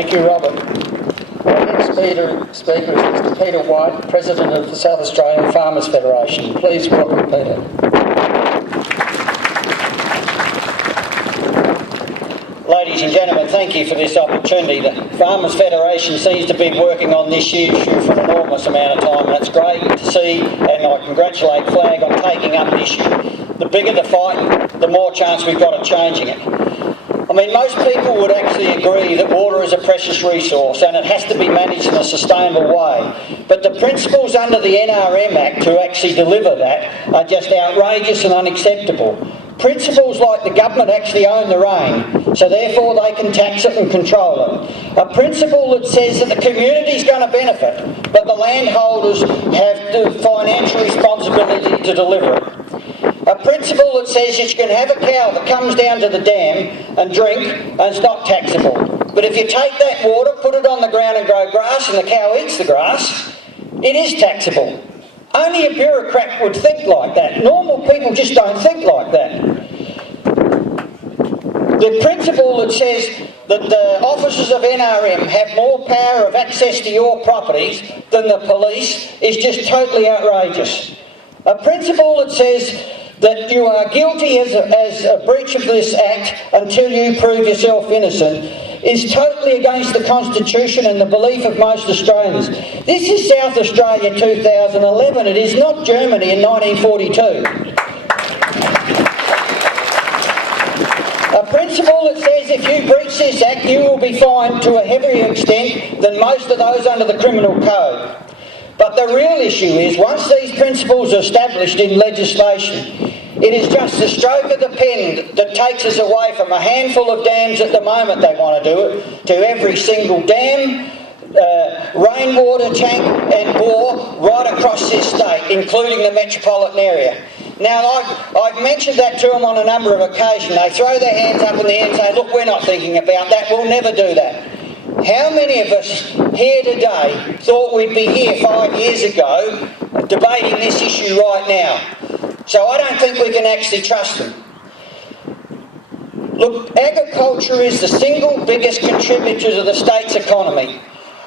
Thank you, Robert. Our next speaker is Mr. Peter White, President of the South Australian Farmers Federation. Please welcome Peter. Ladies and gentlemen, thank you for this opportunity. The Farmers Federation seems to be working on this issue for an enormous amount of time, and it's great to see, and I congratulate FLAG on taking up the issue. The bigger the fight, the more chance we've got of changing it. I mean, most people would actually agree that water is a precious resource and it has to be managed in a sustainable way. But the principles under the NRM Act to actually deliver that are just outrageous and unacceptable. Principles like the government actually own the rain, so therefore they can tax it and control it. A principle that says that the community is going to benefit, but the landholders have the financial responsibility to deliver it. A principle that says that you can have a cow that comes down to the dam and drink and it's not taxable. But if you take that water, put it on the ground and grow grass and the cow eats the grass, it is taxable. Only a bureaucrat would think like that. Normal people just don't think like that. The principle that says that the officers of NRM have more power of access to your properties than the police is just totally outrageous. A principle that says that you are guilty as a breach of this Act until you prove yourself innocent is totally against the Constitution and the belief of most Australians. This is South Australia 2011. It is not Germany in 1942. A principle that says if you breach this Act, you will be fined to a heavier extent than most of those under the Criminal Code. But the real issue is, once these principles are established in legislation, it is just a stroke of the pen that takes us away from a handful of dams at the moment they want to do it, to every single dam, rainwater tank and bore right across this state, including the metropolitan area. Now, I've mentioned that to them on a number of occasions. They throw their hands up in the air and say, look, we're not thinking about that, we'll never do that. How many of us here today thought we'd be here 5 years ago debating this issue right now? So I don't think we can actually trust them. Look, agriculture is the single biggest contributor to the state's economy.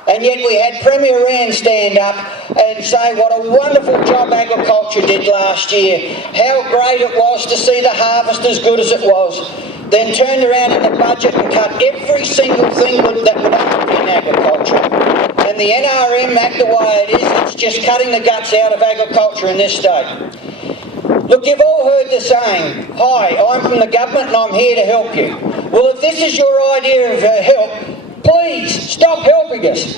And yet we had Premier Rand stand up and say what a wonderful job agriculture did last year, how great it was to see the harvest as good as it was. Then turned around in the budget and cut every single thing that would underpin agriculture. And the NRM Act, the way it is, it's just cutting the guts out of agriculture in this state. Look, you've all heard the saying, hi, I'm from the government and I'm here to help you. Well, if this is your idea of help, please stop helping us.